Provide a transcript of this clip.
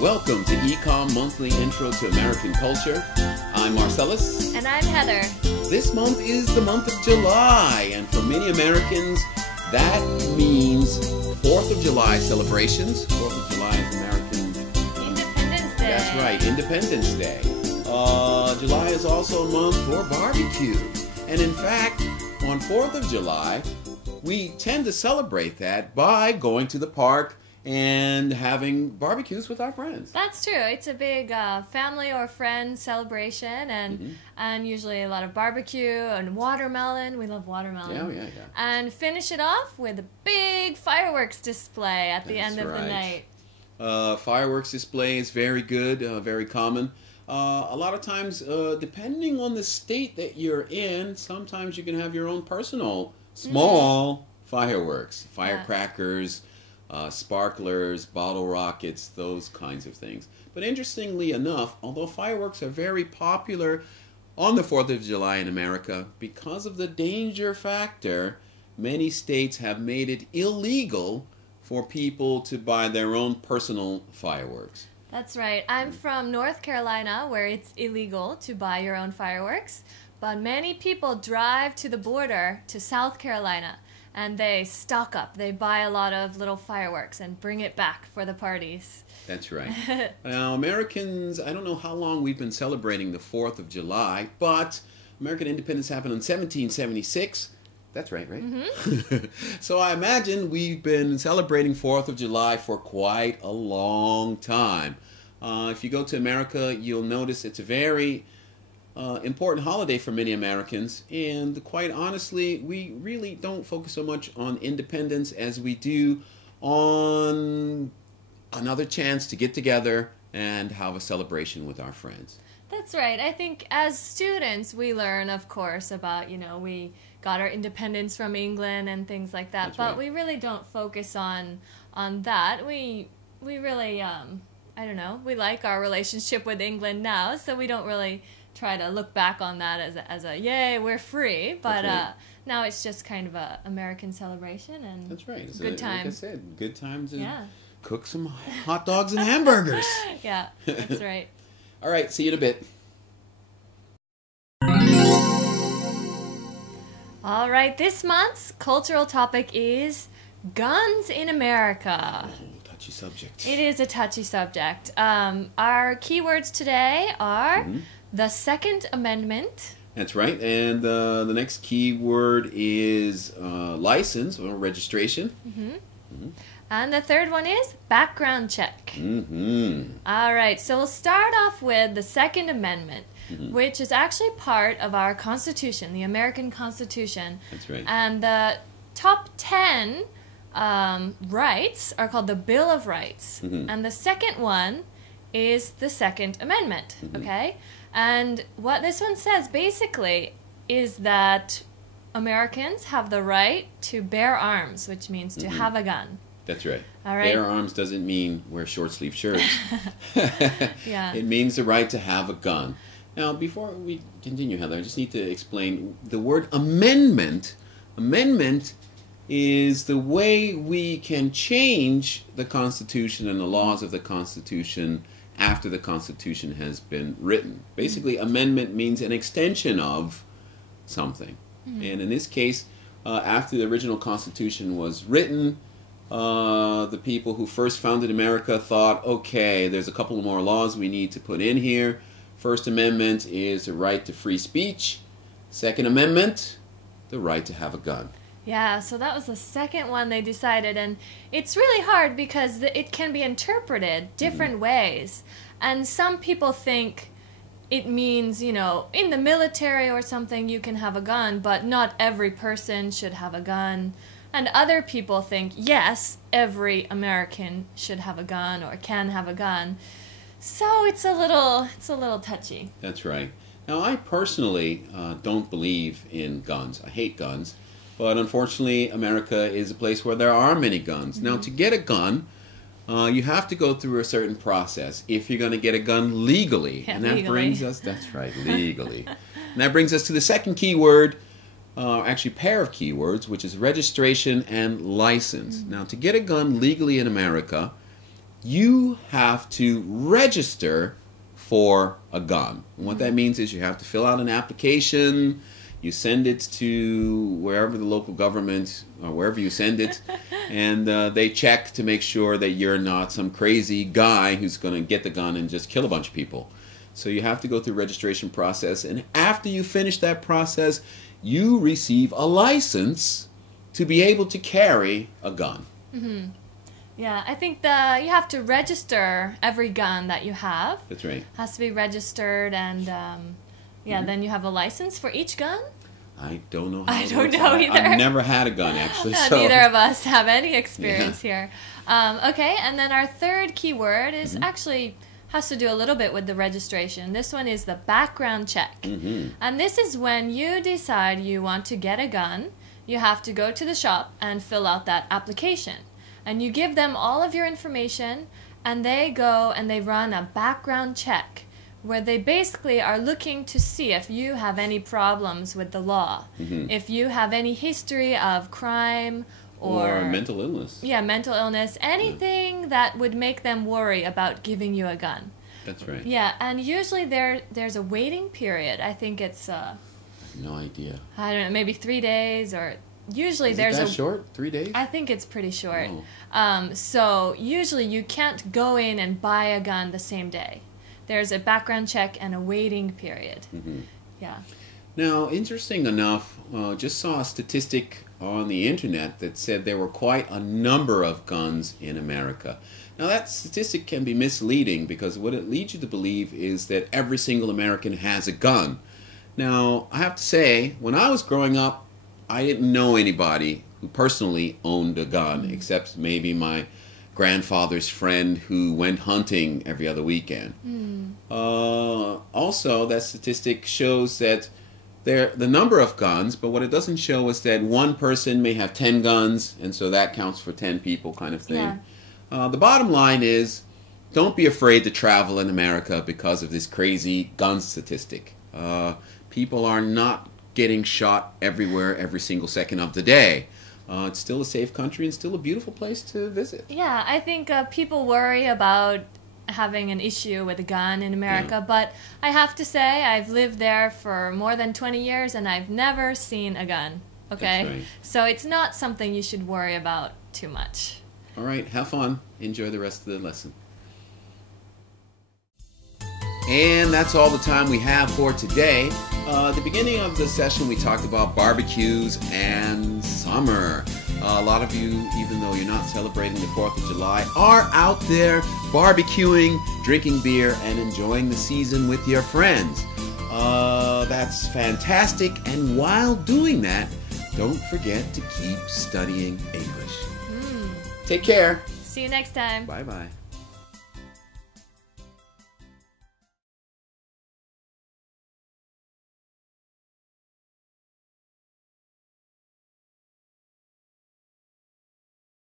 Welcome to Ecom Monthly Intro to American Culture. I'm Marcellus. And I'm Heather. This month is the month of July, and for many Americans, that means 4th of July celebrations. 4th of July is American Independence Day. That's right, Independence Day. July is also a month for barbecue. And in fact, on 4th of July, we tend to celebrate that by going to the park and having barbecues with our friends. That's true. It's a big family or friends celebration, and usually a lot of barbecue and watermelon. We love watermelon. Yeah. And finish it off with a big fireworks display at the end of the night. Fireworks display is very good, very common. A lot of times, depending on the state that you're in, sometimes you can have your own personal small fireworks, firecrackers, sparklers, bottle rockets, those kinds of things. But interestingly enough, although fireworks are very popular on the 4th of July in America, because of the danger factor, many states have made it illegal for people to buy their own personal fireworks. That's right. I'm from North Carolina, where it's illegal to buy your own fireworks, but many people drive to the border to South Carolina, and they stock up. They buy a lot of little fireworks and bring it back for the parties. That's right. Now, Americans, I don't know how long we've been celebrating the 4th of July, but American independence happened in 1776. That's right? So I imagine we've been celebrating 4th of July for quite a long time. If you go to America, you'll notice it's a very important holiday for many Americans, and quite honestly, we really don't focus so much on independence as we do on another chance to get together and have a celebration with our friends. That's right. I think as students, we learn, of course, about, we got our independence from England and things like that. That's but right. We really don't focus on that. We really, I don't know, we like our relationship with England now, so we don't really try to look back on that as a yay, we're free. But right. now it's just kind of a American celebration, and That's right. It's good time. Like I said, good time to Yeah. cook some hot dogs and hamburgers. Yeah, that's right. All right, see you in a bit. All right, this month's cultural topic is guns in America. Oh, touchy subject. It is a touchy subject. Our keywords today are the Second Amendment. That's right, and the next key word is license or registration. And the third one is background check. All right, so we'll start off with the Second Amendment, which is actually part of our Constitution, the American Constitution. That's right. And the top 10 rights are called the Bill of Rights. And the second one is the Second Amendment, okay? And what this one says basically is that Americans have the right to bear arms, which means to have a gun. That's right. All right. Bear arms doesn't mean wear short-sleeve shirts. Yeah. It means the right to have a gun. Now, before we continue, Heather, I just need to explain the word amendment. Amendment is the way we can change the Constitution and the laws of the Constitution after the Constitution has been written. Basically, amendment means an extension of something. And in this case, after the original Constitution was written, the people who first founded America thought, okay, there's a couple more laws we need to put in here. First Amendment is the right to free speech. Second Amendment, the right to have a gun. Yeah, so that was the second one they decided, and it's really hard because it can be interpreted different ways. And some people think it means, in the military or something you can have a gun, but not every person should have a gun. And other people think, yes, every American should have a gun or can have a gun. So it's a little touchy. That's right. Now, I personally don't believe in guns. I hate guns. But unfortunately, America is a place where there are many guns. Now, to get a gun, you have to go through a certain process if you're going to get a gun legally. Yeah, and that legally. brings us, that's right, legally. And that brings us to the second key word, actually pair of keywords, which is registration and license. Now, to get a gun legally in America, you have to register for a gun. And what that means is you have to fill out an application, you send it to wherever the local government, or wherever you send it, and they check to make sure that you're not some crazy guy who's going to get the gun and just kill a bunch of people. So you have to go through the registration process, and after you finish that process, you receive a license to be able to carry a gun. Mm-hmm. Yeah, I think you have to register every gun that you have. That's right. Has to be registered, and then you have a license for each gun. I don't know how I it don't works. know either. I've never had a gun, actually. So. Neither of us have any experience here. Okay, and then our third keyword is actually has to do a little bit with the registration. This one is the background check. And this is when you decide you want to get a gun, you have to go to the shop and fill out that application. And you give them all of your information, and they go and they run a background check where they basically are looking to see if you have any problems with the law, if you have any history of crime or mental illness. Yeah, mental illness, anything that would make them worry about giving you a gun. That's right. Yeah, and usually there's a waiting period. I think it's I have no idea. I don't know, maybe 3 days, or usually Is there's it that short? 3 days? I think it's pretty short. Oh. So usually you can't go in and buy a gun the same day. There's a background check and a waiting period. Yeah. Now, interesting enough, just saw a statistic on the internet that said there were quite a number of guns in America. Now, that statistic can be misleading because what it leads you to believe is that every single American has a gun. Now, I have to say, when I was growing up, I didn't know anybody who personally owned a gun, except maybe my grandfather's friend who went hunting every other weekend. Also, that statistic shows that the number of guns, but what it doesn't show is that one person may have 10 guns, and so that counts for 10 people kind of thing. The bottom line is, don't be afraid to travel in America because of this crazy gun statistic. People are not getting shot everywhere every single second of the day. It's still a safe country and still a beautiful place to visit. Yeah, I think people worry about having an issue with a gun in America, but I have to say I've lived there for more than 20 years and I've never seen a gun. Okay? That's right. So it's not something you should worry about too much. All right, have fun. Enjoy the rest of the lesson. And that's all the time we have for today. At the beginning of the session, we talked about barbecues and summer. A lot of you, even though you're not celebrating the 4th of July, are out there barbecuing, drinking beer, and enjoying the season with your friends. That's fantastic. And while doing that, don't forget to keep studying English. Take care. See you next time. Bye-bye.